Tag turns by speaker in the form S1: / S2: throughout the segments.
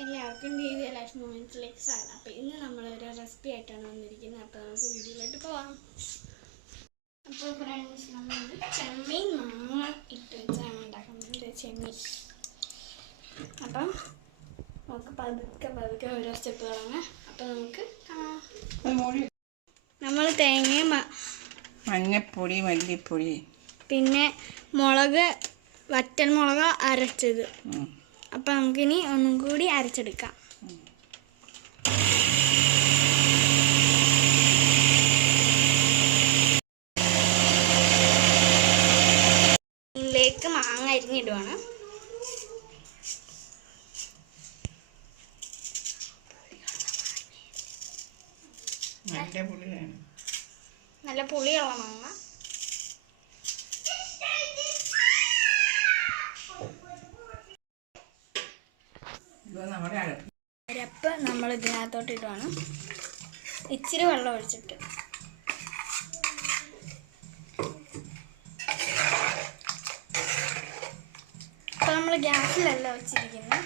S1: എല്ലാവർക്കും daily V life മൂമെന്റ്സിലേക്ക് സ്വാഗതം. അപ്പോൾ ഇന്ന് നമ്മളൊരു റെസിപ്പി ആയിട്ടാണ് വന്നിരിക്കുന്നത്. അപ്പോൾ നമുക്ക് വീഡിയോയിലോട്ട് പോവാം. അപ്പോൾ ഫ്രണ്ട്സ് നമ്മൾ ചെമ്മീൻ മാങ്ങ ഇട്ട് വെച്ചാണ് ഉണ്ടാക്കുന്നത്. ചെമ്മീൻ. അപ്പം നമുക്ക് പതുക്കെ പതുക്കെ ഓരോ സ്റ്റെപ്പ് തുടങ്ങാം. അപ്പോൾ നമുക്ക് നമ്മൾ തേങ്ങയും
S2: മഞ്ഞപ്പൊടി മല്ലിപ്പൊടി.
S1: പിന്നെ മുളക് വറ്റൽ മുളക് അരച്ചത്. അപ്പം നമുക്കിനി ഒന്നും കൂടി അരച്ചെടുക്കാം. ഇതിലേക്ക് മാങ്ങ അരിഞ്ഞിടുവാണ്.
S2: നല്ല
S1: പുളിയുള്ള മാങ്ങ.
S2: നമ്മുടെ
S1: അരപ്പ് നമ്മൾ ഇതിനകത്തോട്ട് ഇടുവാണ്. ഇച്ചിരി വെള്ളം ഒഴിച്ചിട്ട്. അപ്പോൾ നമ്മൾ ഗ്യാസിലല്ല വെച്ചിരിക്കുന്നത്?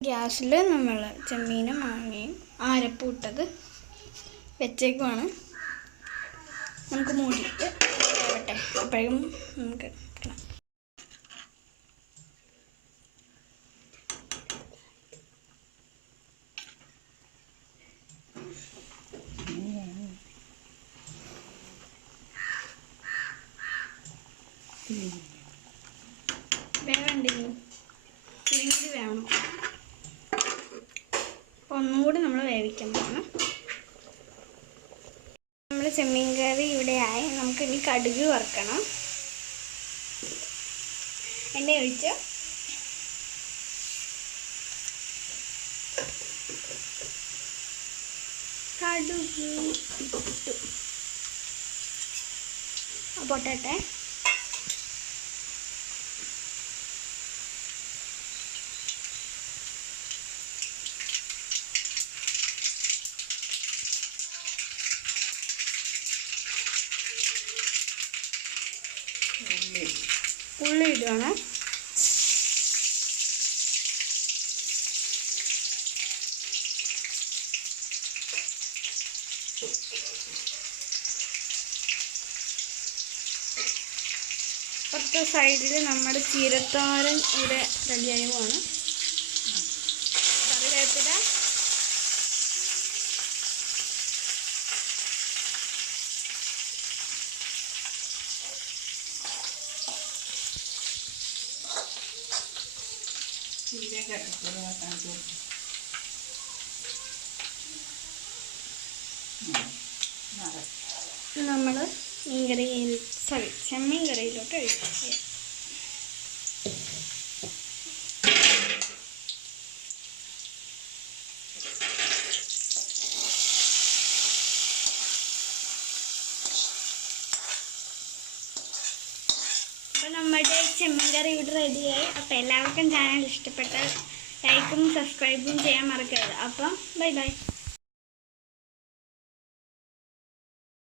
S1: ഗ്യാസിൽ നമ്മൾ ചെമ്മീനും മാങ്ങയും അരപ്പും ഇട്ടത് വെച്ചേക്കുവാണ്. നമുക്ക് മൂടിയിട്ട് വേവട്ടെ അപ്പോഴേക്കും നമുക്ക് എടുക്കണം. നമ്മൾ ചെമ്മീൻ കറി ഇവിടെ ആയി നമുക്ക് ഇനി കടുക് വറുക്കണം. എണ്ണ ഒഴിച്ച്. കടുക് പൊട്ടട്ടെ.
S2: ഉള്ളി.
S1: ഉള്ളി ഇടുകയാണ് പുറത്തെ സൈഡിൽ നമ്മുടെ ചീരത്താരൻ ഇവിടെ റെഡിയായി പോവാണ്. കറിവേപ്പില.
S2: ചോദിച്ചത്. ഉം. നിറച്ച്.
S1: നമ്മൾ മീൻകറിയിൽ സോറി ചെമ്മീൻ കറിയിലോട്ട് ഒഴിക്കുക അപ്പോൾ നമ്മുടെ ചെമ്മീൻ കറി ഇവിടെ റെഡിയായി. അപ്പോൾ എല്ലാവർക്കും ചാനൽ ഇഷ്ടപ്പെട്ട ലൈക്കും സബ്സ്ക്രൈബും ചെയ്യാൻ മറക്കരുത്. അപ്പം ബൈ ബൈ.